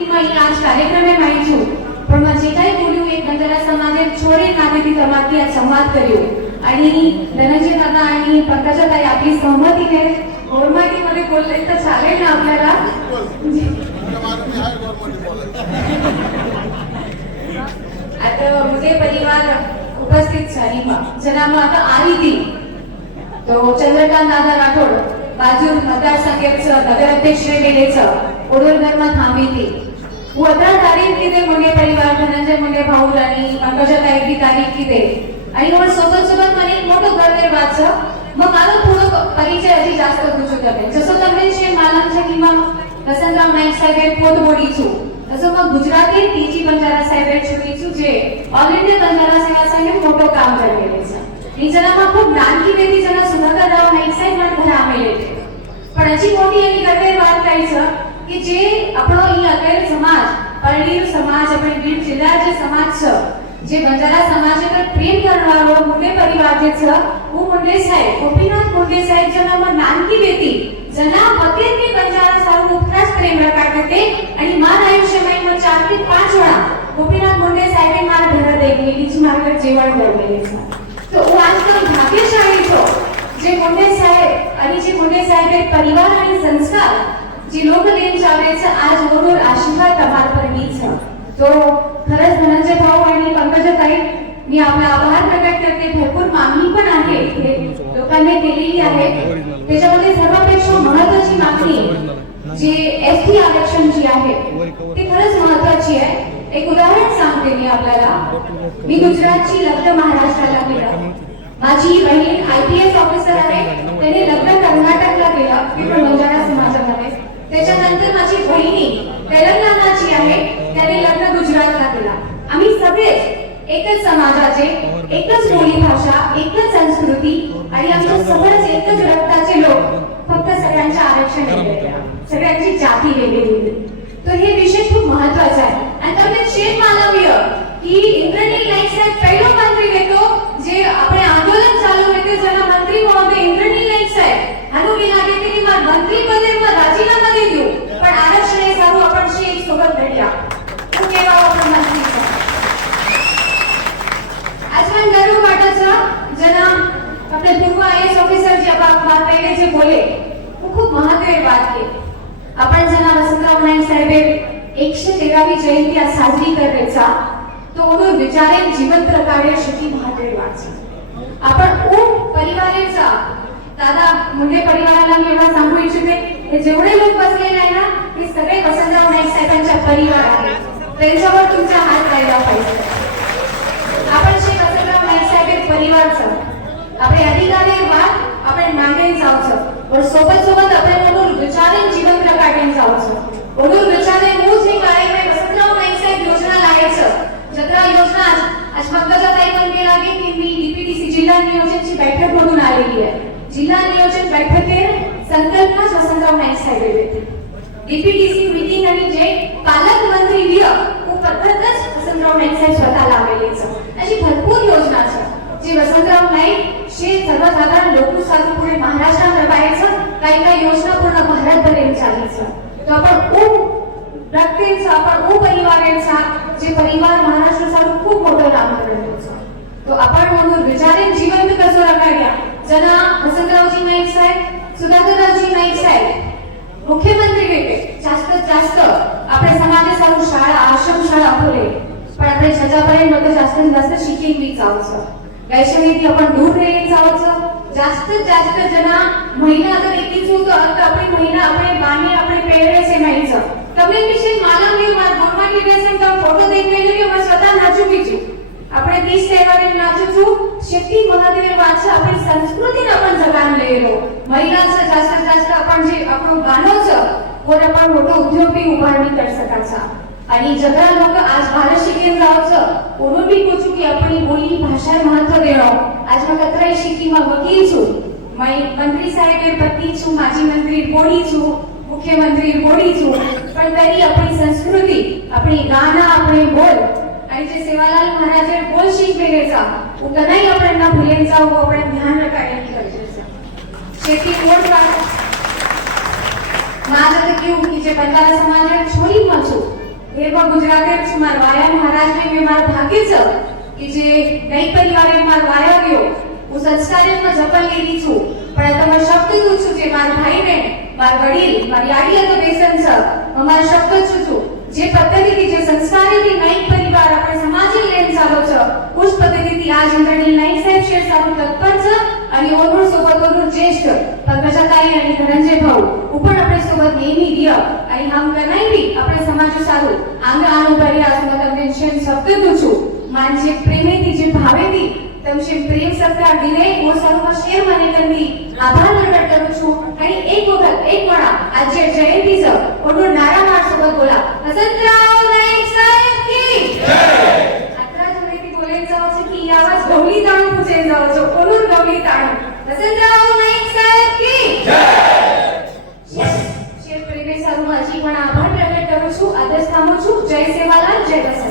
आज कार्यक्रमे माही છું પણ જે काही બોલ્યું एक बंजारा समाजे छोरे नातेती समाजથી आज संवाद કર્યો आणि धनंजय दादा आणि पंकजाताई आपली सहमतीने गौरमाटीमध्ये बोलले तर चालेल ना आपल्याला आता मुझे परिवार उपस्थित झाली जनामा आता आली ती तो चंद्रकांत दादा राठोड बाजूर मतदारसंघाचं नगराध्यक्ष गेलेचं ओडोलगरमा थांबी ती वद्रा तारीख किती मुंडे परिवार धनंजय मुंडे भाऊ आणि पंकजाताई की तारीख किती आणि मग सोबत મને એક મોટો ગર્વ છે મग મારો થોડો પરિચય હજી જાસ્ત પૂછું તમે જસો તમે છે માલમ છે કિમાં વસંતરાવ નાઈક સાહેબ પોતબોડી છું તસો મग ગુજરાતી ટીજી બંજારા સાહેબ છોડી છું જે ઓલ ઇન્ડિયા બંજારા સેવા સંઘે મોટો કામ કરેલું છે નીચેનામાં ખૂબ નાનકી બેટી જણા સુધાકરરાવ નાઈક સાહેબ મને ઘરે આવેલે છે પણ હજી મોટી એની ગર્વે વાત થઈ છે કે જે આપણો ઈ અગર સમાજ પરડીર સમાજ આપણે ગીર જિલ્લા જે સમાજ છે જે બંજારા સમાજ પર પ્રેમ કરવાવાળો મુંડે પરિવાર જે છે હું મુંડે સાહેબ ગોપીનાથ મુંડે સાહેબ જેનામાં નાનકી બેટી જેના વતનની બંજારા સારું ઉપરાસ પ્રેમ રખાડે તે અને મારા આયુષ્યમાં 4 થી 5 વેળા ગોપીનાથ મુંડે સાહેબે મારા ઘરે દેખેલી છે મારા જીવન દરમિયાન છે તો હું આજકાલ ભાગ્યશાળી છું જે મુંડે સાહેબ અને જે મુંડે સાહેબે પરિવાર અને સંસ્કાર જે લોક લેન ચાલે છે આજ મોટો આશીર્વાદ તમારા પર ની છે तो खरंच धनंजय भाऊ आणि पंकजाताई मी आपला आभार प्रकट करते भरपूर मागणी पण आहे लोकांनी केलेली आहे त्याच्यामध्ये सर्वापेक्षा महत्त्वाची मागणी जी एसटी आरक्षण जी आहे ती खरंच महत्त्वाची आहे एक उदाहरण सांगते मी आपल्याला मी गुजरातची लग्न महाराष्ट्राला केलं माझी बहीण आयपीएस ऑफिसर आहे त्याने लग्न कर्नाटकला केलं पिंपळ बंजारा समाजामध्ये त्याच्यानंतर माझी बहिणी तेलंगणाची आहे त्याने लग्न गुजरातला केला आम्ही सगळे एकच समाजाचे एकच बोली भाषा एकच संस्कृती आणि आमच्या सगळेच एकच रक्ताचे लोक फक्त सगळ्यांचे आरक्षण वेगळे सगळ्यांची जाती वेगळी तो हे विषय खूप महत्त्वाचा आहे आणि તમને શેર માનવીય की इंद्रनील नाईक साहेब पहिलो मंत्री वेतो जे આપણે આંદોલન ચાલુ વેતે જેના મંત્રી મહોદય इंद्रनील नाईक साहेब આનો વિના કે કે માર મંત્રી પદે પર રાજીનામા દઈ દઉં પણ આરક્ષણ એ સારું આપણ છે એક સોબત ભેટ્યા હું કેવા આપણ મંત્રી છે આજમાં ગર્વ માટે છે જેના આપણે પૂર્વ આઈએસ ઓફિસર જે વાત પહેલે જે બોલે હું ખૂબ મહત્વની વાત કે आपण जना वसंतराव नाईक साहेबे 113वी जयंती आज साजरी करायचा तो ओनो विचारे जिवंत प्रकारे शकी महत्त्वाची વાત છે आपण खूप परिवाराचा दादा मुंडे परिवाराला मी एवढा सांगू इच्छिते हे जेवढे लोक बसलेले आहे ना हे सगळे वसंतराव नाईक साहेबांचा परिवार आहे त्यांच्यावर तुमचा हात राहिला पाहिजे आपण श्री वसंतराव नाईक साहेब परिवारचा આપણે અધિકારી વાત આપણે માંગીને જાવ છો પણ સોબત આપણે ઓનું વિચારે જીવન પ્રકાટીને જાવ છો ઓનું વિચારે હું જે કાય મે વસંતરાવ નાઈક સાહેબ યોजना લાવે છે जत्रा योजना आज पंकजाताई म्हणते लागे की मी डीपीटीसी जिल्हा नियोजनची बैठक म्हणून आलेली आहे जिल्हा नियोजन बैठकीत संकल्पना वसंतराव नाईक साहेब येते डीपीटीसी मीटिंग आणि जे पालकमंत्री विय હું પદ્ધતच वसंतराव नाईक साहेब स्वतः लावलेली છે अशी भरपूर योजना છે जे वसंतराव नाईक शे सर्वसाधारण लोक साधू पुढे महाराष्ट्रात रवायचं काही योजना पूर्ण भारतभर चालायचं तो आपण खूप व्यक्तींचा आपण खूप परिवारांचा जे परिवार महाराष्ट्र साधू खूप मोठं काम करतो तो आपण म्हणून विचारे जिवंत कसं राखायला जना वसंतरावजी नाईक साहेब सुधाकररावजी नाईक साहेब मुख्यमंत्री वेटे जास्त આપણે સમાજે સારું શાળા આશ્રમ શાળા ખોલે પણ આપણે છજાपर्यंत जास्त शिकेली जावचं वैश्विक आपण दूर रही जावचं जास्त जना महिना अगर एकीच होतो तर आपली महिना આપણે બાની આપણે પહેરે છે નાઈचं તમે વિશે માલમ ની વાત ભગવાન ની બેસન તો ફોટો દેખવેલી કે मैं स्वतः नाचू की છું આપણે 30 તહેવારે નાચું છું શક્તિ મહાદેવ વાત છે આપણી સંસ્કૃતિને आपण જગાન લેલો મહિલાचं जास्त आपण जे આપણો ગાનો છે और आपण मोठो उद्योग भी उभारणी कर सकाचा आणि जगरा लोक आज भारत शिकेन जावचं कोणो बी पूछू की आपली बोली भाषा महत्व देणो आज मग कतराई शिकी માં વકીલ છું મંત્રી સાહેબ પત્ની છું માજી મંત્રી બોડી છું મુખ્યમંત્રી બોડી છું પણ તરી આપણી સંસ્કૃતિ આપણી ગાના આપણે બોલ आणि जे सेवालाल महाराजे बोल शिकवेले चा वो कदाई आपण ना भूलेन जाऊ आपण ध्यान रखायला गरजेचं शेती मोड माझं तर केવું की જે બંજારા સમાજે છોડી માં છું એમાં ગુજરાતે મારા વાયા મહારાજને મેં મારા ભાગ્ય છે કે જે નહીં પરિવારે મારા વાયા ગયો હું સંસ્કાર્યમાં જપન લીધી છું પણ તમે શબ્દ તું છું જે મારા ભાઈ બહેન મારા વડીલ મારી આડિયા તો બેસન છે અમારા શબ્દ છું જે પદ્ધતિથી જે સંસ્કારીથી નહીં પરિવાર આપણે સમાજે લેન ચાલો છે ઉસ પદ્ધતિથી આ જનરલી નહીં સાહેબ શેર સારું તત્પર છે અને ઓનર સોબતોનું જ્યેષ્ઠ પદ્મજાતાઈ અને ધનંજય ભાऊ ઉપર આપણે સોબત નેમી દિયા અને હમ કનાઈ આપણે સમાજ સારું આંગ આનો પ્રયાસ તમને શબ્દ તું છું માન જે પ્રેમેથી જે ભાવેથી તમશે પ્રેમ સત્કાર દિલે ઓ સર્વ શેર મને કરવી આભાર પ્રગટ કરું છું અને એક વખત એક મણા આજે જયંતી છે ઓનો નારા માર સોબત બોલા વસંતરાવ નાઈક સાહેબ કી જય આટલા જમેથી બોલે જાવ છે કે આવાજ ગૌલી તાણું પૂછે જાવ છો ઓનું ગૌલી તાણું વસંતરાવ નાઈક સાહેબ કી જય શેર પ્રેમે સર્વ હજી પણ આભાર પ્રગટ કરું છું આદેશ થામું છું જય સેવાલાલ જય વસંત